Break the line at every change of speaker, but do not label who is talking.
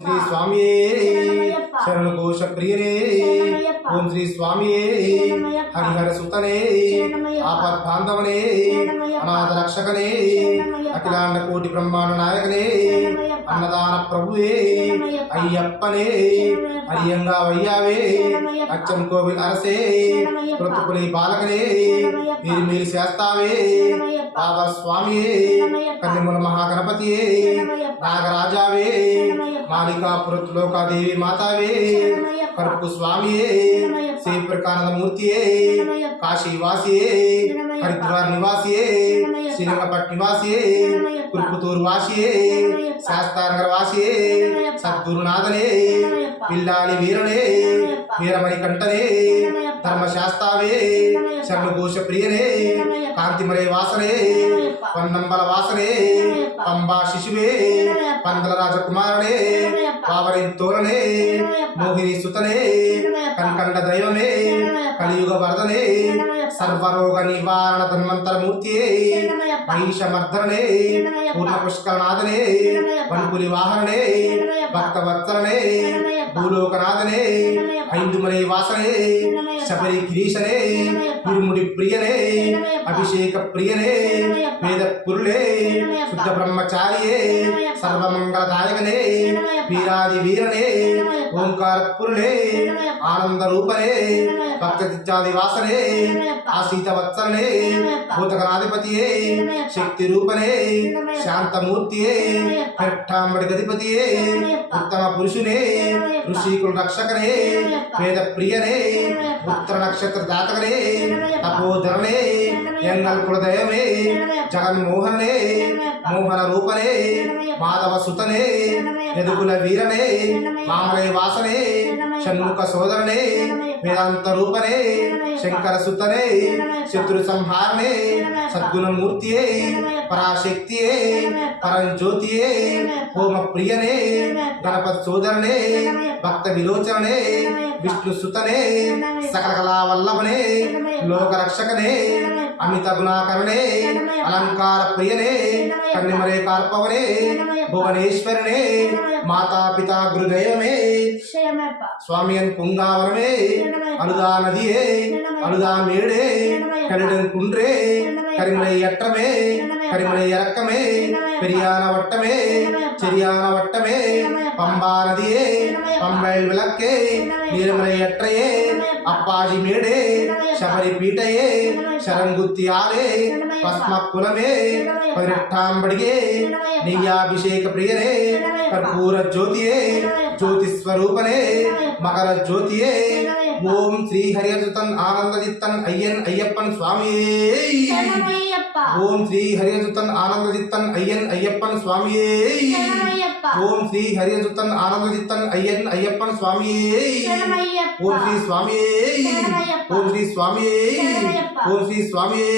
శ్రీ స్వామియే శరణు కోశ ప్రియనే ఓం శ్రీ స్వామియే హరిహర సుతనే ఆపద్ బాంధవనే అనాథ రక్షకనే అఖిలాండ కోటి బ్రహ్మాండ నాయకనే అన్నదాన ప్రభువే అయ్యప్పనే. అరియంగా వయ్యావే అచ్చం కోవిల్ అరసే. కృతుకుని బాలకనే. మీరు మీరు చేస్తావే బాబా స్వామియే కన్నిముల మహాగణపతియే. నాగరాజావే. మాలికాపురత్ లోకాదేవి మాతావే. కరుపు స్వామియే శ్రీ ప్రకానంద మూర్తియే కాశీవాసియే హరిద్వార్ నివాసియే శ్రీరంగపట్ నివాసియే కురుపుతూరు వాసియే శాస్త్రానగర వాసియే సద్గురునాథనే పిల్లాడి వీరనే వీరమణి కంటనే ధర్మశాస్త్రావే శరణఘోష ప్రియనే కాంతిమరే వాసనే పొన్నంబల వాసనే పంబా శిశువే పందల రాజకుమారుడే పావని తోరణే మోహిని సుతనే కన్కండ దైవమే కలియుగ వరదనే సర్వరోగ నివారణ ధన్వంతర మూర్తియే మహిషమర్ధనే పూర్ణ పుష్కరనాథనే వన్పులి వాహననే భక్తవత్సలనే భూలోకనాథనే ఐందుమనే వాసనే శబరి గిరీశనే ఇరుముడి ప్రియనే అభిషేక ప్రియనే వేద పురులే శుద్ధ బ్రహ్మచారియే సర్వమంగళదాయకనే వీరాది వీరనే ఓంకార పురులే ఆనంద రూపనే భక్త చిత్తాది వాసనే ఆశీత వత్సలనే భూతగణాధిపతియే శక్తి రూపనే శాంతమూర్తియే కట్టాంబడి గధిపతియే ఉత్తమ పురుషునే ఋషికుల రక్షకనే వేద ప్రియనే ఉత్తర నక్షత్ర జాతకనే తపోధరనే ఎంగల్ కులదయమే జగన్మోహనే మోహన రూపనే మాధవ సుతనే ఎదుగుల వీరనే మామలయ వాసనే షణ్ముఖ సోదరనే వేదాంత రూపనే శంకర సుతనే శత్రు సంహారనే సద్గుణమూర్తియే పరాశక్తియే పరంజ్యోతియే హోమ ప్రియనే గణపతి సోదరనే భక్త విలోచననే విష్ణు సుతనే సకల కళా వల్లభనే లోక రక్షకనే అమిత గుణాకరణే అలంకార ప్రియనే కన్నిమరే కార్పవనే భువనేశ్వరనే మాతా పితా గురుదయమే சுவாமியன் பூங்காவனமே அழுதா நதியே அழுதா மேடே கனிடன் குன்றே கரிமலை அற்றமே கரிமலை இறக்கமே பெரியான வட்டமே செரியான வட்டமே பம்பா நதியே பம்பல் விளக்கே நீர்மலை திருமலையற்றையே அப்பாதி மேடே சபரி பீட்டையே சரங்குத்தியாரே பஸ்ம குலமே பதினெட்டாம் படியே நெய்யாபிஷேக பிரியரே கற்பூர ஜோதியே ஜோதிஸ்வரூபனே மகர ஜோதியே ஓம் ஸ்ரீ ஹரியசுதன் ஆனந்தஜித்தன் ஐயன் ஐயப்பன் சுவாமியே. ஓம் ஸ்ரீ ஹரியசுதன் ஆனந்தஜித்தன் ஐயன் ஐயப்பன் சுவாமியே. ఓం శ్రీ హరియజుతన్ ఆనందజిత్తన్ అయ్యన్ అయ్యప్పన్ స్వామియే ఓం శ్రీ స్వామియే ఓం శ్రీ స్వామియే ఓం శ్రీ స్వామియే